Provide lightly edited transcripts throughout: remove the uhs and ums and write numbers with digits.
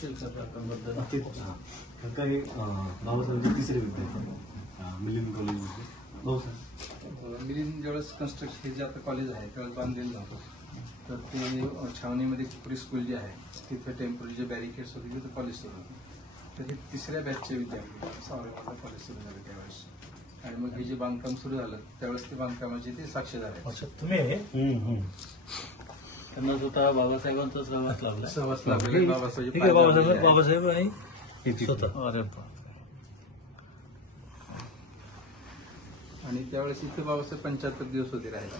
पेन्सिलच्या प्रकाराबद्दल काही बाबासाहेबांचे तिसरे विद्यार्थी मिलिंद कॉलेजमध्ये. भाऊ सर, मिलिंद ज्यावेळेस कन्स्ट्रक्शन हे जे आता कॉलेज आहे त्यावेळेस बांधलेलं नव्हतं, तर ते छावणीमध्ये प्री स्कूल जे आहे तिथे टेम्पररी जे बॅरिकेड्स होते तिथे कॉलेज सुरू होतं. तर हे तिसऱ्या बॅचचे विद्यार्थी सावरगावला कॉलेज सुरू झालं त्यावेळेस, आणि मग हे जे बांधकाम सुरू झालं त्यावेळेस ते बांधकामाचे ते साक्षीदार आहेत. अच्छा, तुम्ही त्यांना स्वतः बाबासाहेबांचा सहवास लाभला. सहवास लाभलेला बाबासाहेब ठीक आहे, बाबासाहेब आणि स्वतः. अरे आणि त्यावेळेस इथे बाबासाहेब 75 दिवस होते राहायला.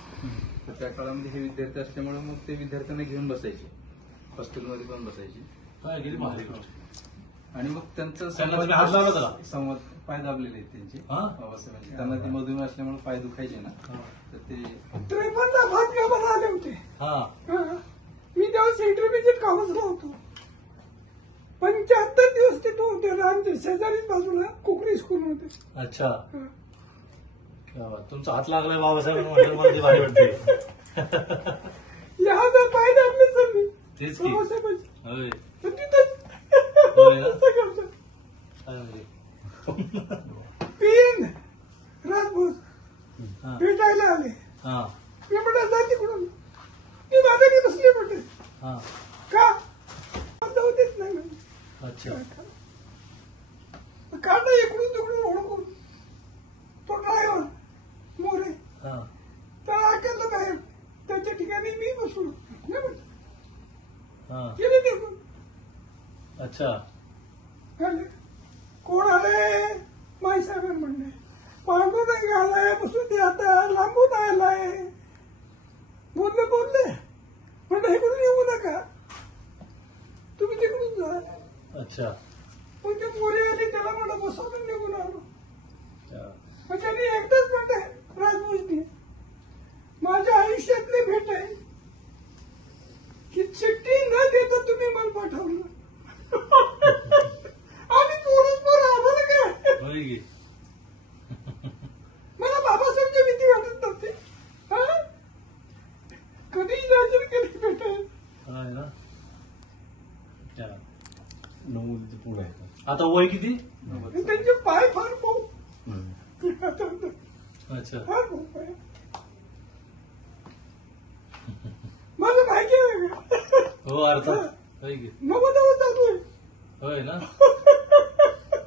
तर त्या काळामध्ये हे विद्यार्थी असल्यामुळे मग ते विद्यार्थ्यांना घेऊन बसायचे, हॉस्टेलमध्ये पण बसायचे. गेली भारी गोष्ट. आणि मग त्यांचं हात लावला त्याला. संवाद पाय दाबलेले आहेत त्यांचे बाबासाहेबांचे. त्यांना ते मधुमेह असल्यामुळे पाय दुखायचे ना, तर ते 53 भात कामाला आले होते. हा, मी तेव्हा इंटरमिजिएट कॉमर्सला होतो. 75 दिवस तिथे होते. आमच्या शेजारीच बाजूला कोकणी स्कूल होते. अच्छा, क्या बात. तुमचा हात लागलाय बाबासाहेबांना म्हटलं मला ते भारी वाटते. या जर पाय दाबले सर मी तेच की. बाबासाहेबांचे, होय तर तिथंच होय ना? सगळं. काय म्हणजे? पीएन राजभोज हा, भेटायला आले. हा, मी म्हटलं जा तिकडून. मी मागे बसले म्हटले. हा. का जाऊ देत नाही म्हणे. अच्छा, काढलं इकडून तिकडून ओळखून. तो ड्रायव्हर मोरे हा, त्याला ऐकलं बाहेर. त्याच्या ठिकाणी मी बसलो. नाही म्हटलं. हा. गेले निघून. अच्छा, आले. कोण आले? माईसाहेब म्हणणे. मागून आलाय, बसून दे आता, लांबून आलाय. बोलले म्हणलं इकडून येऊ नका, तुम्ही तिकडून जा. अच्छा. मग ते मोरे आली, त्याला म्हणलं बसवून निघून आलो. अच्छा. मग त्यांनी एकदाच म्हणते राजभोजनी, माझ्या आयुष्यातली भेट आहे की चिठ्ठी न देता तुम्ही मला पाठवलं. आणि थोडंच बरं आम्हाला काय. होय की. मला बाबासाहेबची भीती वाटत नव्हती. कधीही जायचं केली भेट आहे. होय ना. अच्छा. 90 पुढे आहे. आता वय किती? आणि त्यांचे पाय फार मऊ. अच्छा. फार मऊ पाय. माझं माहिती आहे का? हो, अर्थात. होय की. 90 चालू आहे. होय ना.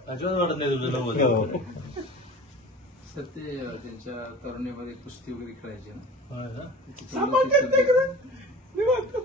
अजिबात वाटत नाही तुझं नव्वद. सर ते त्यांच्या तरुणीमध्ये कुस्ती वगैरे खेळायचे ना. होय ना. सामान्य निवांत.